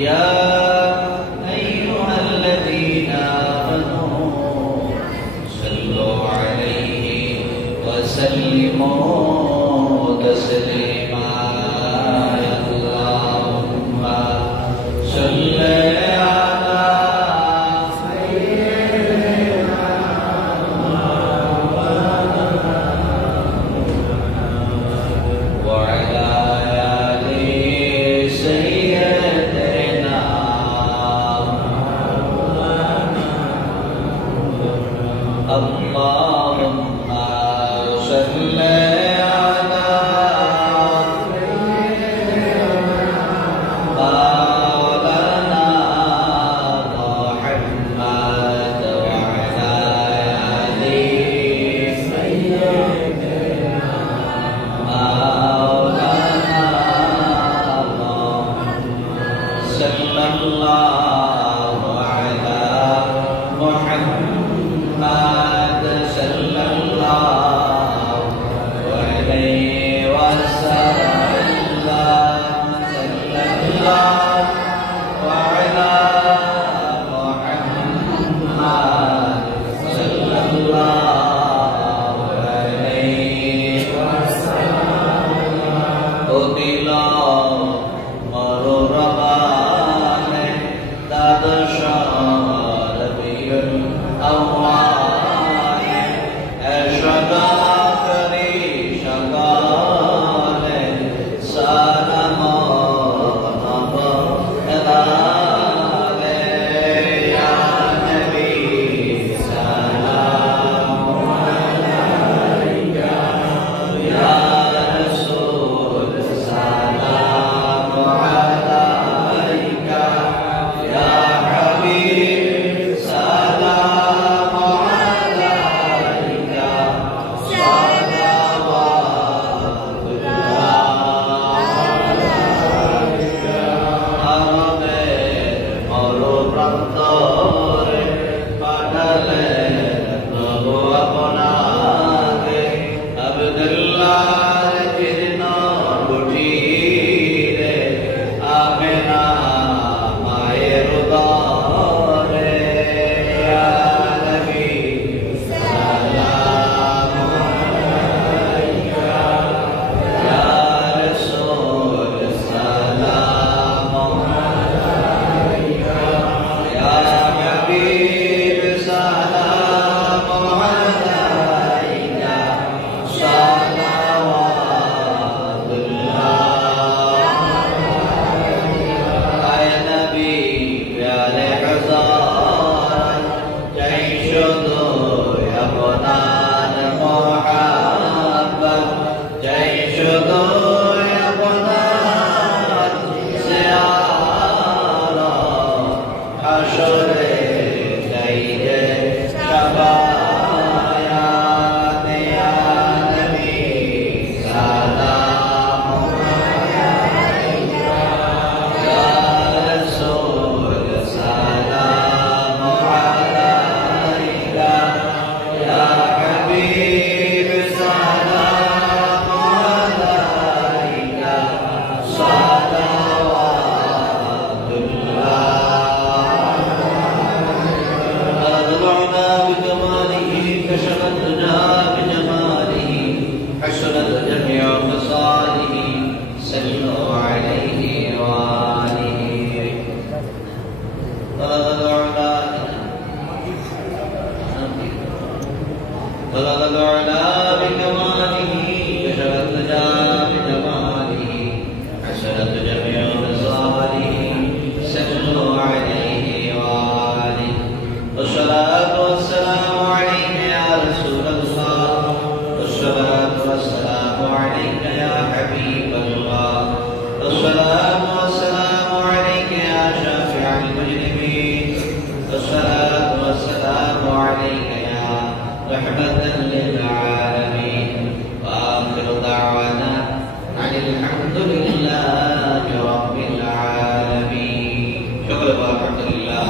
يا أيها الذين آمنوا صلوا عليه وسلموا تسليما اللهم صل على سيدنا وعلى آل سيدنا اللهم صل على مولانا محمد وعلى آل سيدنا مولانا صلى الله على محمد صلى الله عليه وسلم صلى الله على محمد صلى الله عليه وسلم قتل مروربان تدشار ربيع الأول أشرق في شغال سلام يا نبي سلام عليك يا رسول سلام عليك يا حبيب سلام عليك صلوات الله عليك আমাদের মরুপ্রান্তরে পাঠালেন প্রভু আপনাকে আব্দুল্লাহর জীর্ণ কুটিরে আমেনা মায়ের উদরে ইয়া নবী সালাম আলাইকা ইয়া রাসূল সালাম আলাইকা ইয়া হাবিব সালাম আলাইকা সালাওয়াতুল্লাহ আয় নবী প্যারে হযার চাই শুধু আপনার মোহাব্বত চাই শুধু আপনার জিয়ারত হাসরে চাইলে শাফায়াত ইয়া নবী সালাম আলাইকা ইয়া রাসূল সালাম আলাইকা ইয়া হাবিব সালাম আলাইকা সালাওয়াতুল্লাহ أضلعنا بكماله كشف الدجى بجماله حسنت جميع خصاله صلوا عليه وآله طلب العلا بكماله كشف الدجى بجماله حسنت جميع خصاله صلوا عليه وآله والصلاة والسلام عليك يا رسول الله والصلاة والسلام عليك يا حبيب الله والصلاة والسلام عليك يا شافع المجرمين والصلاة والسلام عليك يا رحمة للعالمين وآخر دعوانا عن الحمد لله رب العالمين شكرا الحمد لله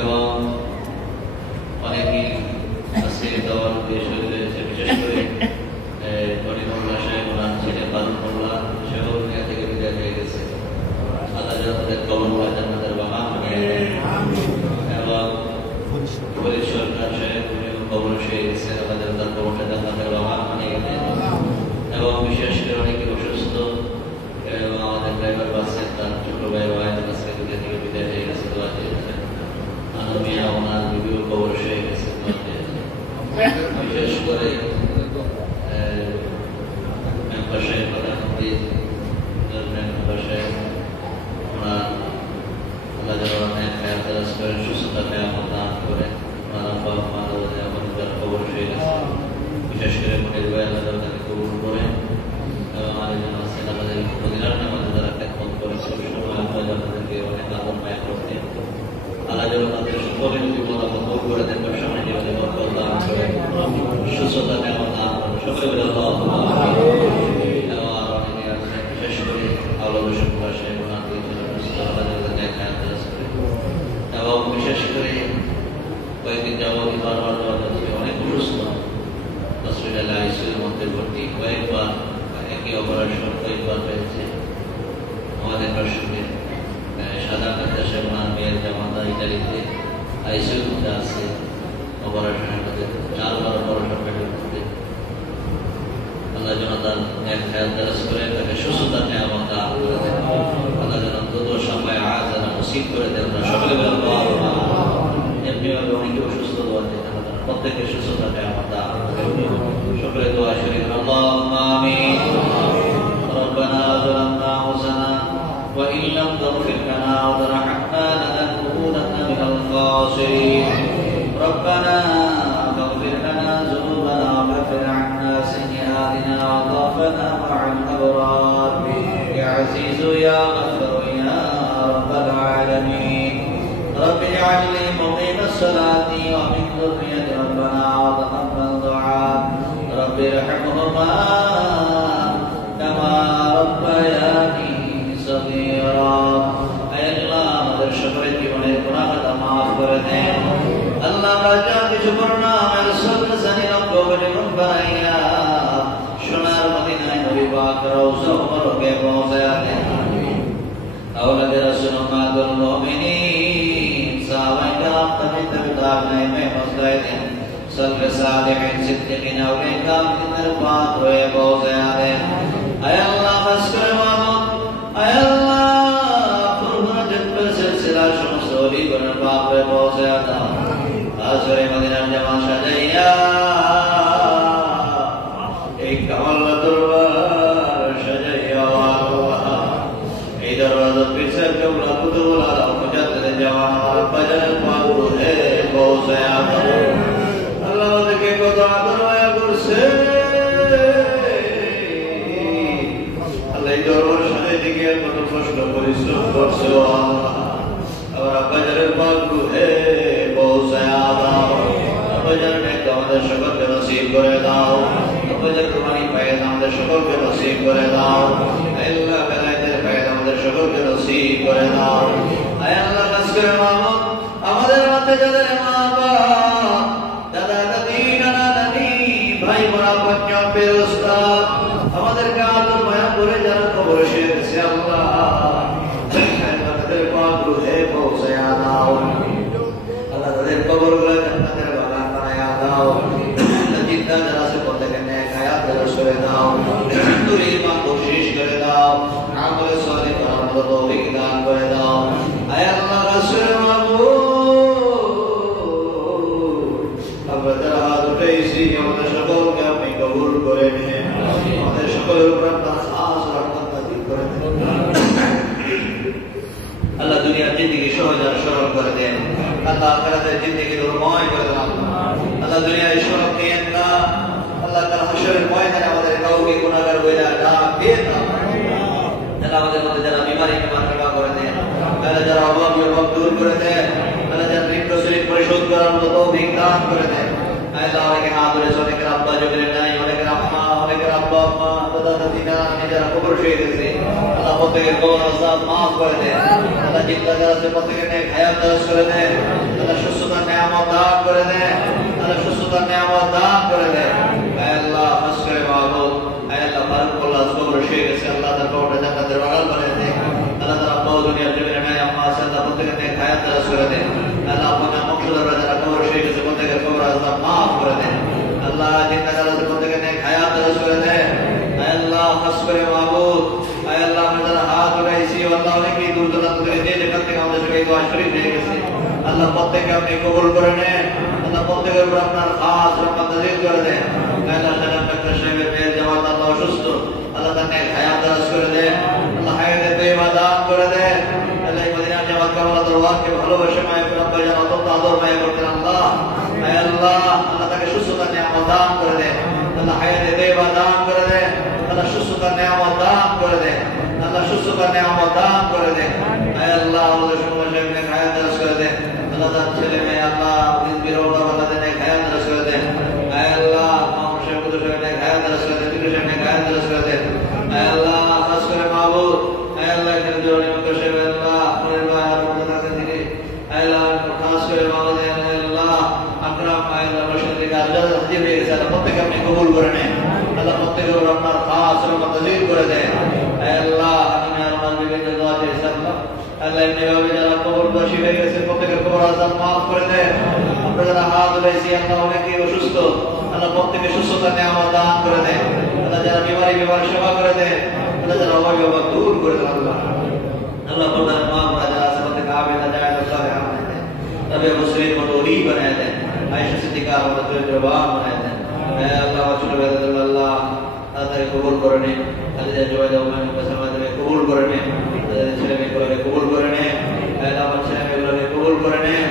এবং অনেকেই আজকের দল বিশেষ করে বিশেষ করে মেম্বার সাহেব প্রধানমন্ত্রী মেম্বার সাহেব ওনার আল্লাহ যেন অনেক হায়াত দারাজ করেন, সুস্থতা নিয়ামত দান করেন। ওনার আব্বা আম্মা আমাদের খবর হয়ে গেছে, বিশেষ করে মনির ভাই আল্লাহ তাকে কবুল করেন এবং আরেকজন আছেন আমাদের মদিনার নামাজে যারা খেদমত করেন সবসময় আল্লাহ আমাদেরকে অনেক আদর মায়া করতেন। আল্লাহ যেন তাদের সকলের জীবন কবুল করে দেন, সামনে জীবনে বরকত দান করেন, সুস্থতা নিয়ামত দান করেন। সকলে বলে আল্লাহুম্মা আমিন। এবং আর অনেকে আছেন বিশেষ করে আওলাদ শুকরা সাহেব ওনার দুই ছেলে আল্লাহ যেন তাদের হায়াত দারাজ করেন। এবং বিশেষ করে কয়েকদিন যাবত বারবার অনেক অসুস্থ, হসপিটালে আইসিইউর মধ্যে ভর্তি, কয়েকবার একই অপারেশন কয়েকবার হয়েছে। আমাদের প্রসঙ্গে সাদা কান্তা সাহেব ওনার মেয়ের জামাতা ইটালিতে আইসিইউর মধ্যে আছে, অপারেশনের মধ্যে 4বার অপারেশন পেটের মধ্যে। আল্লাহ যেন তার এক হায়াত দারাজ করে তাকে সুস্থতার নিয়ামত দান করে দেন। আল্লাহ যেন দ্রুত সময় আযান নসিব করে দেন। সকলে বলে আল্লাহুম্মা এমনিভাবে অনেকে অসুস্থ আছে, প্রত্যেকের সুস্থতার নিয়ামত দান করেন। সকলে দোয়া শরীফ আল্লাহুম্মা আমিন। রব্বানা যালামনা আনফুসানা ওয়া ইন লাম তাগফির লানা ওয়া তারহামনা লানাকুনান্না মিনাল খাসিরিন। রব্বানা ফাগফির লানা যুনুবানা ওয়া কাফির আন্না sayyi'atina ওয়া তাওফানা মা'আল আবরার ইয়া আজিজু ইয়া গফফার ইয়া রাব্বাল আলামিন। رب اجعلني مقيم الصلاة ومن ذريتي ربنا وتقبل دعاء رب ارحمهما كما ربياني صغيرا। اے اللہ আমাদের সকলের জীবনের গুনাহটা maaf করে দেন। আল্লাহ আমরা যা কিছু করনা আমাদের সব জানি না কবুল বানাইয়া সোনার মদিনায় নবী পাক রওজা মুবারকে পৌঁছায়া দেন। اولاد رسول উম্মাতুল মুমিনিন সাহাবায়ে কেরাম তাবিঈন মুজতাহিদিন সালফে সালেহিন সিদ্দিকিন আউলিয়া কিরামের পাক হয়ে পৌঁছায়া দেন। আয় আল্লাহ ফাসরে মামুন, আয় আল্লাহ ফুরফুরাত সিলসিলা সমস্ত ওলিগণের পাক হয়ে পৌঁছায়া দাও। আসরে মদিনার জামা সাজাইয়া এই কামাল দরবার সাজাইয়া এই দরওয়াজা পিছে কেবলা কুতুবুল আলম মুজাদ্দিদ জামান আমার বাজার পাগল হে পৌঁছায়া দাও। আল্লাহ আমাদেরকে কত আদর মায়া করছে, আল্লাহ এই দরবার সাজাইতে গিয়ে কত কষ্ট পরিশ্রম করছে। আবার বাজারের পাগল হে পৌঁছায়া দাও। বাজারের নেতা আমাদের সকলকে নসিব করে দাও। বাজার কুরবানি পায়েদ আমাদের সকলকে নসিব করে দাও। আল্লাহ বেলায়েতের পায়েদ আমাদের সকলকে নসিব করে দাও। আয় আল্লাহ নাসির মামুন আমাদের মধ্যে যাদের মা বাবা দাদা দাদি নানা নানি ভাই বোনা পঞ্চম বেরোস্তাদ আমাদেরকে আদর মায়া করে যারা কবরে শুয়ে গেছে আল্লাহ তাদের পাক রুহে পৌঁছায়া দাও। আল্লাহ তাদের কবরগুলো জান্নাতের বাগান বানায়া দাও। জিন্দা যারা আছে প্রত্যেকের নেক হায়াত দারাজ করে দাও। নূর ঈমান বখশিশ করে দাও। আমলে সালেহ করার মতো তৌফিক দান করে দাও। আয় আল্লাহ রাসূল মাহবুব আমরা যারা হাত উঠাইছি আমাদের সকলকে আপনি কবুল করে নিন। আমাদের সকলের উপর আপনার খাস রহমত নাযিল করে দেন। আল্লাহ দুনিয়ার জিন্দেগি সহজ আর সরল করে দেন। আল্লাহ আখিরাতের জিন্দেগি নূরময় করে দেন। আল্লাহ দুনিয়ায় সরল নিয়েন না। আল্লাহ কাল হাশরের ময়দানে আমাদের কাউকে গুনাহগার বলে ডাক দিয়েন না। আল্লাহ আমাদের মধ্যে যারা বিমারি বিমার করে দেন, আল্লাহ যারা অভাব বিভাগ দূর করে দেন, আল্লাহ যারা ঋণ শরীর পরিশোধ করার মতো তৌফিক দান করে দেন। আল্লাহ অনেকে হাত ধরেছে, অনেকের আব্বা জমিনে নাই, অনেকের আম্মা, অনেকের আব্বা আম্মা দাদা দাদি নানি যারা কবর শুয়ে গেছে আল্লাহ প্রত্যেকের কবর আযাব মাফ করে দেন। আল্লাহ জিন্দা যারা আছে প্রত্যেকের নেক হায়াত দারাজ করে দেন। আল্লাহ সুস্থতার নিয়ামত দান করে দেন। আল্লাহ সুস্থতার নিয়ামত দান করে দেন। আল্লাহ আসরে মাহবুব আল্লাহ বারাকাল্লাহ কবর শুয়ে গেছে আল্লাহ তার কবরটা জান্নাতের বাগান বানিয়ে দেন। আল্লাহ তার আব্বা দুনিয়ার জমিনে নাই আম্মা আছে আল্লাহ প্রত্যেকের নেক হায়াত দারাজ করে দেন। আল্লাহ আপনার মকসুদরা যারা কবর শুয়ে গেছে প্রত্যেকের কবর আযাব মাফ করে দেন। আল্লাহ জিন্দা যারা আছে প্রত্যেকের নেক হায়াত দারাজ করে দেন। আল্লাহ আসরে মাহবুব আল্লাহ আমরা যারা হাত উঠাইছি আল্লাহ অনেকেই দূর দূরান্ত থেকে যে যেখান থেকে আমাদের সঙ্গে দোয়া শরীফ হয়ে গেছে আল্লাহ প্রত্যেককে আপনি কবুল করে নেন। আল্লাহ প্রত্যেকের উপর আপনার খাস রহমত নাযিল করে দেন আল্লাহ জনাব ডক্টর সাহেবের মেয়ের জামাত আল্লাহ অসুস্থ আল্লাহ তাকে হায়াত দারাজ করে দেন আল্লাহ হায়াতে তৈয়বা দান করে দেন আল্লাহ মদিনা জামাত কামলা দরবারকে ভালোবেসে মায়া করে আব্বা জান অত্যন্ত আদর মায়া করতেন আল্লাহ আল্লাহ আল্লাহ তাকে সুস্থতা নিয়ামত দান করে দেন আল্লাহ হায়াতে তৈয়বা দান করে দেন আল্লাহ সুস্থতা নিয়ামত দান করে দেন আল্লাহ সুস্থতা নিয়ামত দান করে দেন আল্লাহ আমাদের সমস্যাকে হায়াত দারাজ করে দেন আল্লাহ তার ছেলে মেয়ে আল্লাহ বিরোধা বাধাদের হায়াত দারাজ করে দেন আল্লাহ মানুষের মধ্যে হায়াত দারাজ করে দেন বিশেষণে হায়াত দারাজ করে দেন আল্লাহ খাস করে মাহবুব আল্লাহ এখানে জোরে মুখে সেবে আল্লাহ আপনার ভাইয়ের মধ্যে থাকতে থেকে আল্লাহ খাস করে মাহবুব আল্লাহ আকরাম আল্লাহ রশিদ গাজা হাজির হয়ে গেছে আল্লাহ প্রত্যেককে আপনি কবুল করে নেন আল্লাহ প্রত্যেকের উপর আপনার খাস রহমত নাযিল করে দেন আল্লাহ আমি আমার বিভিন্ন দোয়া চেয়েছি আল্লাহ এমনিভাবে যারা কবরবাসী হয়ে গেছে প্রত্যেকের কবর আযাব মাফ করে দেন আমরা যারা হাত উঠাইছি আল্লাহ অনেকে অসুস্থ আল্লাহ প্রত্যেকে সুস্থতা নিয়ামত দান করে দেন আল্লাহ যারা বিমার সেবা করে দেন আল্লাহ যারা অভাব দূর করে দেন আল্লাহ প্রধান মাফ রাজা আছে প্রত্যেক আবেদা যায় সালে আমাদের দেন তবে মুসলিম মতো ওলি বানায় দেন আয়েশা সিদ্দিকা আমাদের চরিত্রবান বানায় দেন আল্লাহ ছোট বেদা আল্লাহ তাদের কবুল করে নিন তাদের জয় দাও আমাদের কবুল করে নিন ছেলে মেয়েগুলোকে কবুল করে নেন আমার ছেলে মেয়েগুলোকে কবুল করে নেন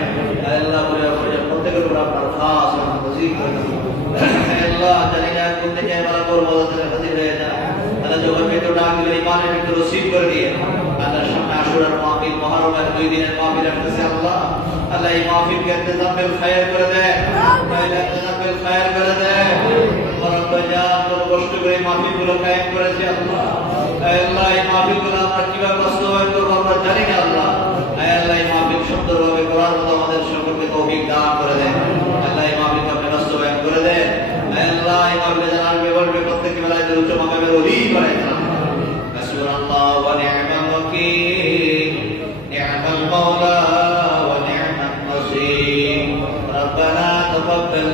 আল্লাহ প্রত্যেকের উপর আপনার খাস নাযিল করে দেন আল্লাহ জানি না কোন দিকে আমরা করবো হাজির হয়ে যায় আল্লাহ যখন মৃত্যু ডাক দিলে ইমানের মৃত্যু নসিব করে দিয়ে আল্লাহর সামনে আশুরার মাহফিল মুহররমের 2 দিনের মাহফিল আসতেছে আল্লাহ আল্লাহ এই মাহফিলকে ইন্তজামের খায়ের করে দেন ইন্তজামের খায়ের করে দেন কষ্ট করে মাহফিলগুলো কায়েম করেছে আল্লাহ আল্লাহ এই মাহফিলগুলো আমরা কিভাবে বাস্তবায়ন করবো আমরা জানি না আল্লাহ আল্লাহ এই মাহফিল সুন্দরভাবে করার মতো আমাদের সকলকে তৌফিক দান করে দেন আল্লাহ এই মাহফিলকে আপনি বাস্তবায়ন করে দেন আল্লাহ এই মাহফিলে যারা আসবে বলবে প্রত্যেককে বেলায় উচ্চ মাকামের ওলি বানাই দেন হাসবুনাল্লাহু ওয়া নি'মাল ওয়াকিল নি'মাল মাওলা ওয়া নি'মান নাসীর রব্বানা তাকাব্বাল